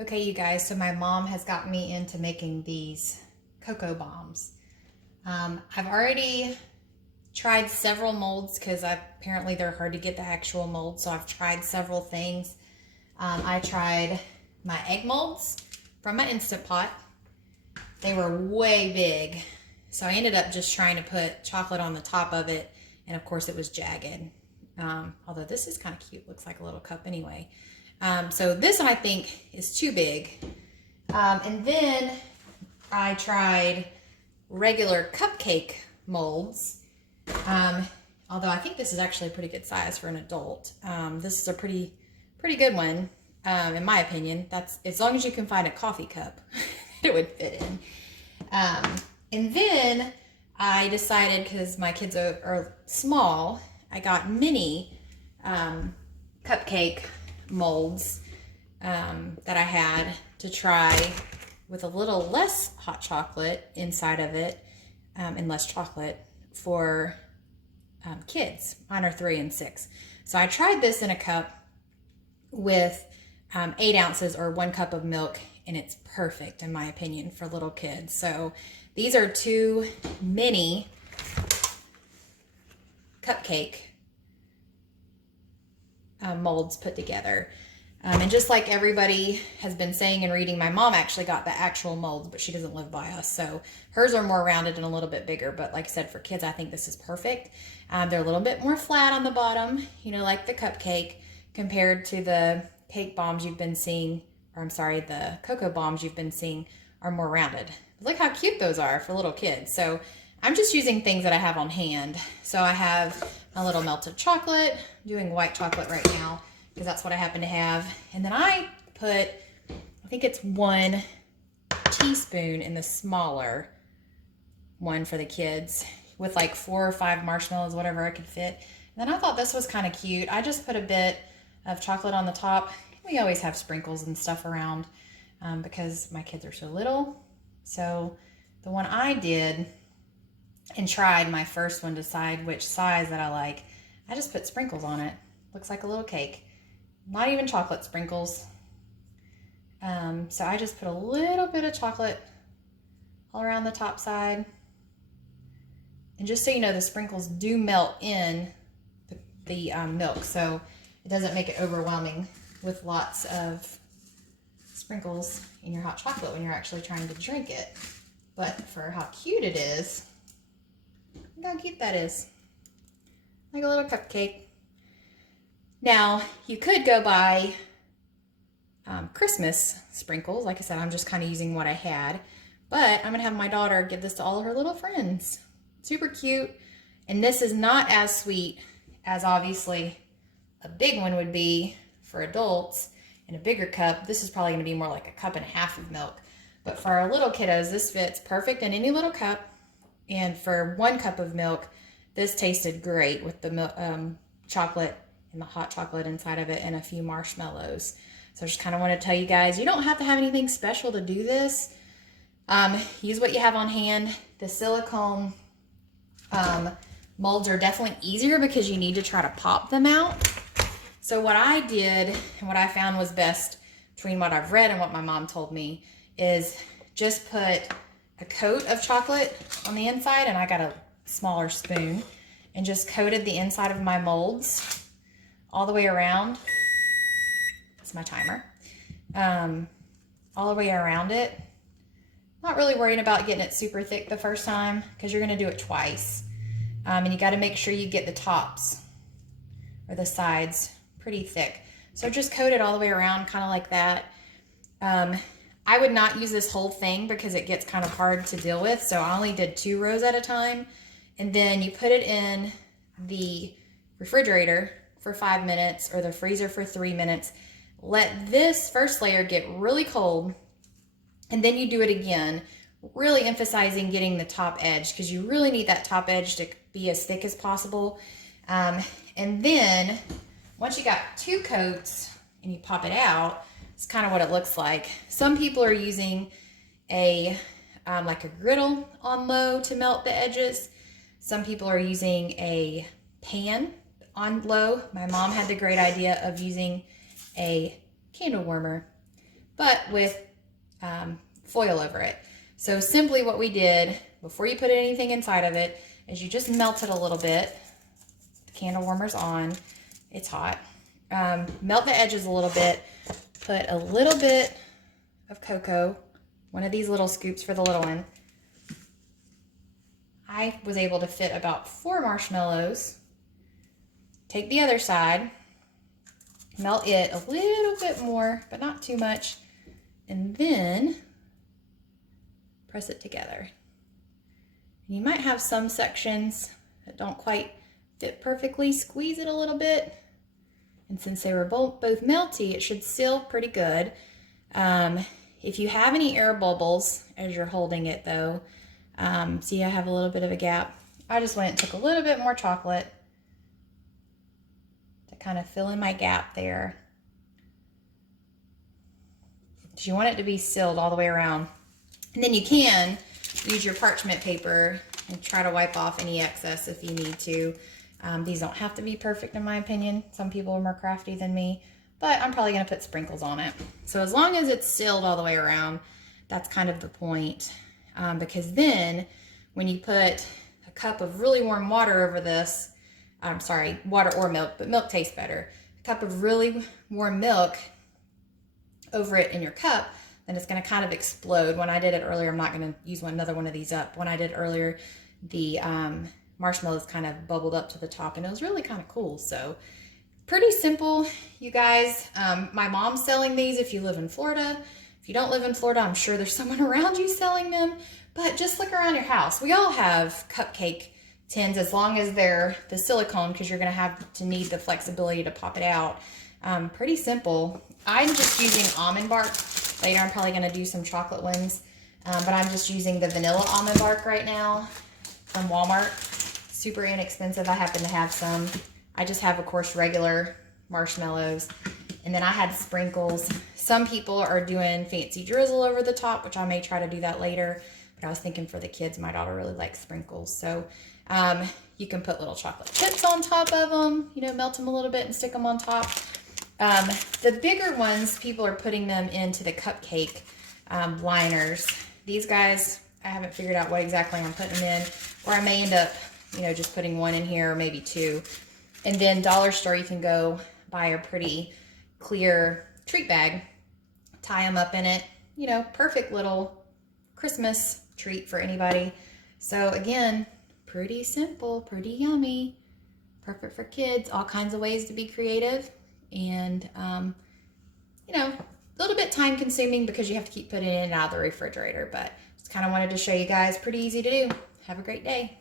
Okay, you guys, so my mom has gotten me into making these cocoa bombs. I've already tried several molds because apparently they're hard to get the actual molds, so I've tried several things. I tried my egg molds from my Instant Pot. They were way big, so I ended up just trying to put chocolate on the top of it, and of course it was jagged. Although this is kind of cute, looks like a little cup anyway. So this one I think is too big. And then I tried regular cupcake molds. Although I think this is actually a pretty good size for an adult. This is a pretty good one, in my opinion. That's as long as you can find a coffee cup, it would fit in. And then I decided, because my kids are small, I got mini cupcake molds that I had to try with a little less hot chocolate inside of it, and less chocolate for kids. Mine are 3 and 6. So I tried this in a cup with 8 ounces or 1 cup of milk, and it's perfect in my opinion for little kids. So these are 2 mini cupcake molds put together. And just like everybody has been saying and reading, my mom actually got the actual molds, but she doesn't live by us. So hers are more rounded and a little bit bigger. But like I said, for kids, I think this is perfect. They're a little bit more flat on the bottom, you know, like the cupcake, compared to the cake bombs you've been seeing, or I'm sorry, the cocoa bombs you've been seeing are more rounded. Look how cute those are for little kids. So I'm just using things that I have on hand. So I have a little melted chocolate, I'm doing white chocolate right now because that's what I happen to have. And then I put, I think it's 1 teaspoon in the smaller one for the kids, with like 4 or 5 marshmallows, whatever I could fit. And then I thought this was kind of cute. I just put a bit of chocolate on the top. We always have sprinkles and stuff around because my kids are so little. So the one I did and tried, my first one, to decide which size that I like, I just put sprinkles on it. Looks like a little cake. Not even chocolate sprinkles. So I just put a little bit of chocolate all around the top side. And just so you know, the sprinkles do melt in the milk, so it doesn't make it overwhelming with lots of sprinkles in your hot chocolate when you're actually trying to drink it. But for how cute it is, look how cute that is. Like a little cupcake. Now, you could go buy Christmas sprinkles. Like I said, I'm just kind of using what I had. But I'm going to have my daughter give this to all of her little friends. Super cute. And this is not as sweet as obviously a big one would be for adults in a bigger cup. This is probably going to be more like 1.5 cups of milk. But for our little kiddos, this fits perfect in any little cup. And for 1 cup of milk, this tasted great with the chocolate and the hot chocolate inside of it and a few marshmallows. So I just kind of want to tell you guys, you don't have to have anything special to do this. Use what you have on hand. The silicone molds are definitely easier because you need to try to pop them out. So what I did and what I found was best between what I've read and what my mom told me is just put a coat of chocolate on the inside, and I got a smaller spoon, and just coated the inside of my molds all the way around. That's my timer. All the way around it. Not really worrying about getting it super thick the first time because you're going to do it twice. And you got to make sure you get the tops or the sides pretty thick. So just coat it all the way around, kind of like that. I would not use this whole thing because it gets kind of hard to deal with. So I only did 2 rows at a time. And then you put it in the refrigerator for 5 minutes or the freezer for 3 minutes. Let this first layer get really cold. And then you do it again, really emphasizing getting the top edge because you really need that top edge to be as thick as possible. And then once you got 2 coats and you pop it out, it's kind of what it looks like. Some people are using a like a griddle on low to melt the edges. Some people are using a pan on low. My mom had the great idea of using a candle warmer. but with foil over it. So simply what we did before you put anything inside of it is you just melt it a little bit. The candle warmer's on. It's hot. Melt the edges a little bit. Put a little bit of cocoa, one of these little scoops for the little one. I was able to fit about 4 marshmallows. Take the other side, melt it a little bit more, but not too much, and then press it together. And you might have some sections that don't quite fit perfectly. Squeeze it a little bit. And since they were both melty, it should seal pretty good. If you have any air bubbles as you're holding it though, see I have a little bit of a gap. I just went and took a little bit more chocolate to kind of fill in my gap there. Because you want it to be sealed all the way around. And then you can use your parchment paper and try to wipe off any excess if you need to. These don't have to be perfect in my opinion. Some people are more crafty than me, but I'm probably gonna put sprinkles on it. So as long as it's sealed all the way around, that's kind of the point. Because then when you put a cup of really warm water over this, I'm sorry, water or milk, but milk tastes better. A cup of really warm milk over it in your cup, then it's gonna kind of explode. When I did it earlier, I'm not gonna use another one of these up. When I did earlier, the marshmallows kind of bubbled up to the top and it was really kind of cool. So pretty simple, you guys. My mom's selling these if you live in Florida. If you don't live in Florida, I'm sure there's someone around you selling them, but just look around your house. We all have cupcake tins as long as they're the silicone, because you're gonna have to need the flexibility to pop it out. Pretty simple. I'm just using almond bark. Later I'm probably gonna do some chocolate ones, but I'm just using the vanilla almond bark right now from Walmart. Super inexpensive. I happen to have some. I just have, of course, regular marshmallows. And then I had sprinkles. Some people are doing fancy drizzle over the top, which I may try to do that later. But I was thinking for the kids, my daughter really likes sprinkles. So you can put little chocolate chips on top of them, you know, melt them a little bit and stick them on top. The bigger ones, people are putting them into the cupcake liners. These guys, I haven't figured out what exactly I'm putting them in, or I may end up, you know, just putting one in here or maybe 2. And then Dollar Store, you can go buy a pretty clear treat bag, tie them up in it, you know, perfect little Christmas treat for anybody. So again, pretty simple, pretty yummy, perfect for kids, all kinds of ways to be creative. And, you know, a little bit time consuming because you have to keep putting it in and out of the refrigerator, but just kind of wanted to show you guys, pretty easy to do. Have a great day.